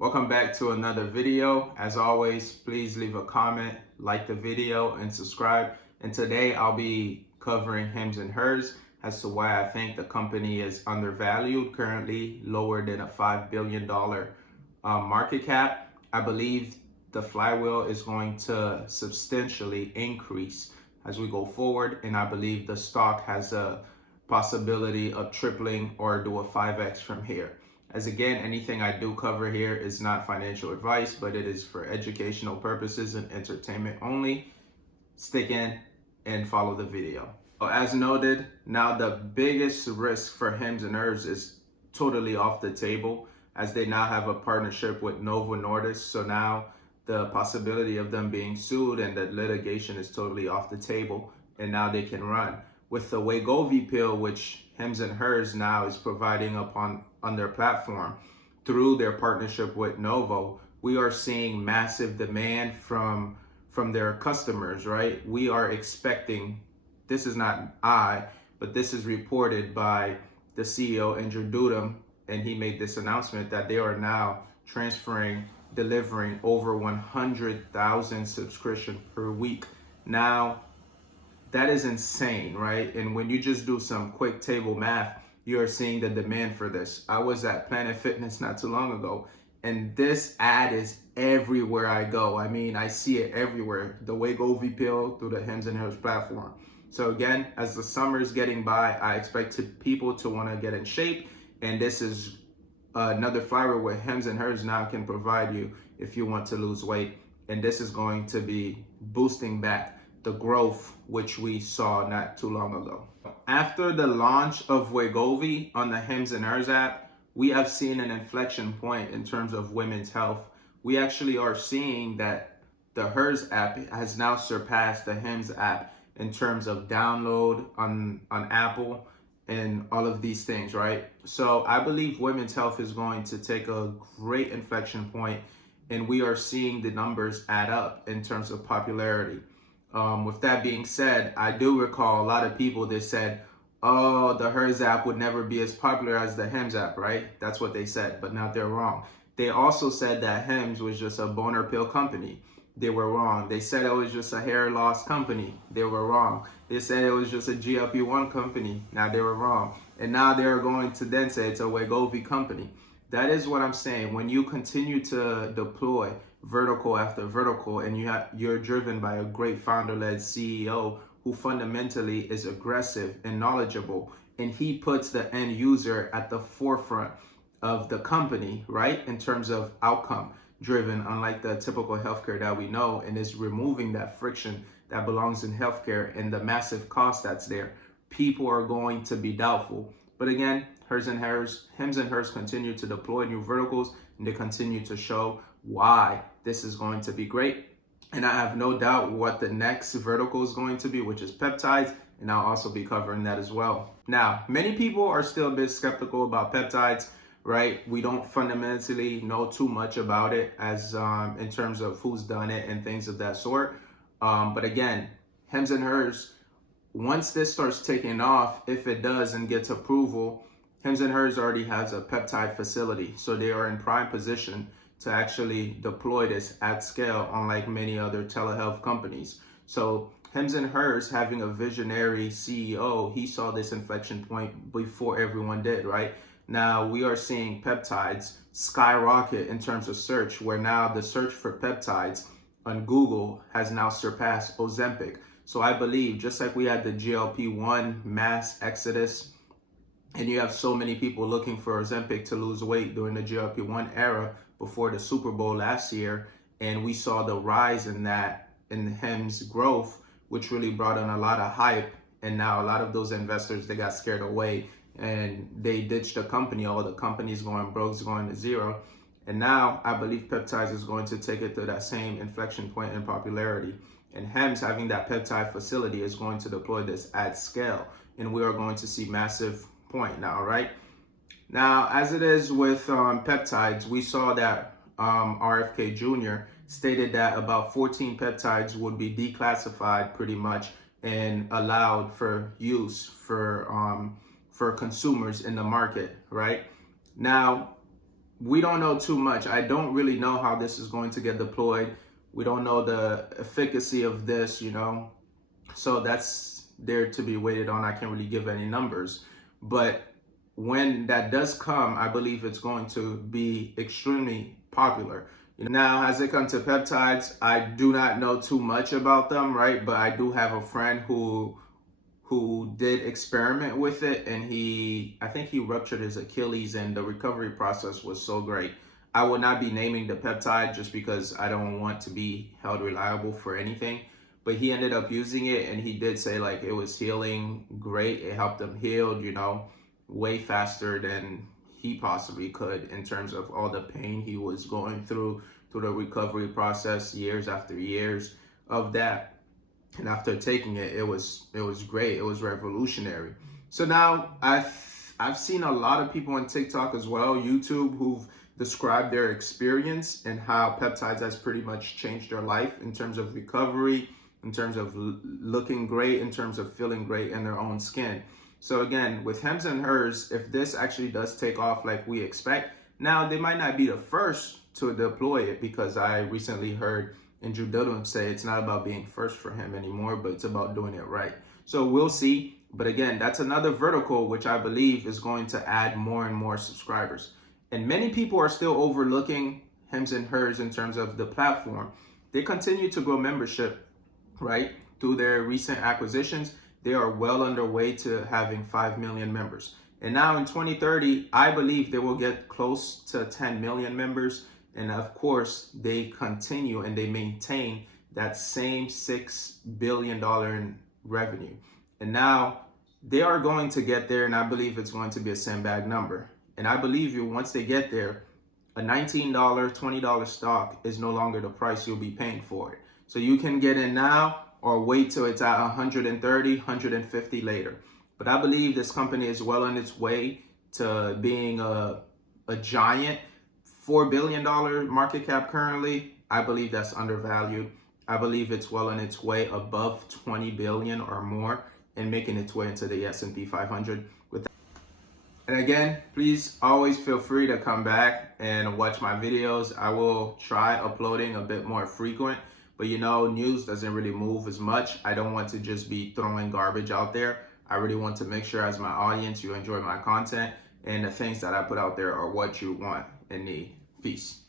Welcome back to another video. As always, please leave a comment, like the video, and subscribe. And today I'll be covering HIMS and HERS as to why I think the company is undervalued, currently lower than a $5 billion market cap. I believe the flywheel is going to substantially increase as we go forward, and I believe the stock has a possibility of tripling or do a 5x from here. As again, anything I do cover here is not financial advice, but it is for educational purposes and entertainment only. Stick in and follow the video. As noted, now the biggest risk for HIMS and HERS is totally off the table as they now have a partnership with Novo Nordisk. So now the possibility of them being sued and that litigation is totally off the table, and now they can run. With the Wegovy pill, which HIMS and HERS now is providing on their platform through their partnership with Novo, we are seeing massive demand from their customers, right? We are expecting, this is not but this is reported by the CEO, Andrew Dudum, and he made this announcement that they are now delivering over 100,000 subscriptions per week. Now, that is insane, right? And when you just do some quick table math, you're seeing the demand for this. I was at Planet Fitness not too long ago, and this ad is everywhere I go. I mean, I see it everywhere. The Wegovy pill through the HIMS and HERS platform. So again, as the summer is getting by, I expect people to want to get in shape, and this is another flywheel where HIMS and HERS now can provide you if you want to lose weight, and this is going to be boosting back the growth which we saw not too long ago. After the launch of Wegovy on the HIMS and HERS app, we have seen an inflection point in terms of women's health. We actually are seeing that the HERS app has now surpassed the HIMS app in terms of download on Apple and all of these things, right? So I believe women's health is going to take a great inflection point, and we are seeing the numbers add up in terms of popularity. With that being said, I do recall a lot of people that said, oh, the HERS app would never be as popular as the HIMS app, right? That's what they said, but now they're wrong. They also said that HIMS was just a boner pill company. They were wrong. They said it was just a hair loss company. They were wrong. They said it was just a GLP-1 company. Now they were wrong. And now they're going to then say it's a Wegovy company. That is what I'm saying. When you continue to deploy vertical after vertical, and you're driven by a great founder-led CEO who fundamentally is aggressive and knowledgeable, and he puts the end user at the forefront of the company, right? In terms of outcome driven, unlike the typical healthcare that we know, and is removing that friction that belongs in healthcare and the massive cost that's there. People are going to be doubtful. But again, HIMS and HERS continue to deploy new verticals, and they continue to show why this is going to be great. And I have no doubt what the next vertical is going to be, which is peptides, and I'll also be covering that as well. Now, many people are still a bit skeptical about peptides, right? We don't fundamentally know too much about it as in terms of who's done it and things of that sort. But again, HIMS and HERS, once this starts taking off, if it does and gets approval, HIMS and HERS already has a peptide facility. So they are in prime position to actually deploy this at scale, unlike many other telehealth companies. So HIMS and HERS, having a visionary CEO, he saw this inflection point before everyone did, right? Now we are seeing peptides skyrocket in terms of search, where now the search for peptides on Google has now surpassed Ozempic. So I believe, just like we had the GLP-1 mass exodus, and you have so many people looking for Ozempic to lose weight during the GLP-1 era before the Super Bowl last year, and we saw the rise in that, in HIMS growth, which really brought in a lot of hype. And now a lot of those investors, they got scared away and they ditched the company. All the companies going broke, going to zero. And now I believe peptides is going to take it to that same inflection point in popularity. And HIMS, having that peptide facility, is going to deploy this at scale. And we are going to see massive point now, right? Now, as it is with peptides, we saw that RFK Jr. stated that about 14 peptides would be declassified pretty much and allowed for use for consumers in the market, right? Now, we don't know too much. I don't really know how this is going to get deployed. We don't know the efficacy of this, so that's there to be waited on. I can't really give any numbers, but when that does come, I believe it's going to be extremely popular. Now, as it comes to peptides, I do not know too much about them, right? But I do have a friend who did experiment with it, and I think he ruptured his Achilles, and the recovery process was so great. I will not be naming the peptide just because I don't want to be held reliable for anything, but he ended up using it, and he did say like it was healing great. It helped him heal, way faster than he possibly could in terms of all the pain he was going through the recovery process, years after years of that. And after taking it, it was great. It was revolutionary. So now I've seen a lot of people on TikTok as well, YouTube, who've described their experience and how peptides has pretty much changed their life in terms of recovery, in terms of looking great, in terms of feeling great in their own skin. So again, with HIMS and HERS, if this actually does take off like we expect, now they might not be the first to deploy it, because I recently heard Andrew Dillon say it's not about being first for him anymore, but it's about doing it right. So we'll see. But again, that's another vertical which I believe is going to add more and more subscribers. And many people are still overlooking HIMS and HERS in terms of the platform. They continue to grow membership, right? Through their recent acquisitions, they are well underway to having 5 million members. And now in 2030, I believe they will get close to 10 million members. And of course, they continue and they maintain that same $6 billion in revenue. And now they are going to get there, and I believe it's going to be a sandbag number. And I believe once they get there, a $19, $20 stock is no longer the price you'll be paying for it. So you can get in now or wait till it's at 130, 150 later. But I believe this company is well on its way to being a giant. $4 billion market cap currently. I believe that's undervalued. I believe it's well on its way above 20 billion or more and making its way into the S&P 500. And again, please always feel free to come back and watch my videos. I will try uploading a bit more frequent, but news doesn't really move as much. I don't want to just be throwing garbage out there. I really want to make sure as my audience, you enjoy my content and the things that I put out there are what you want and need. Peace.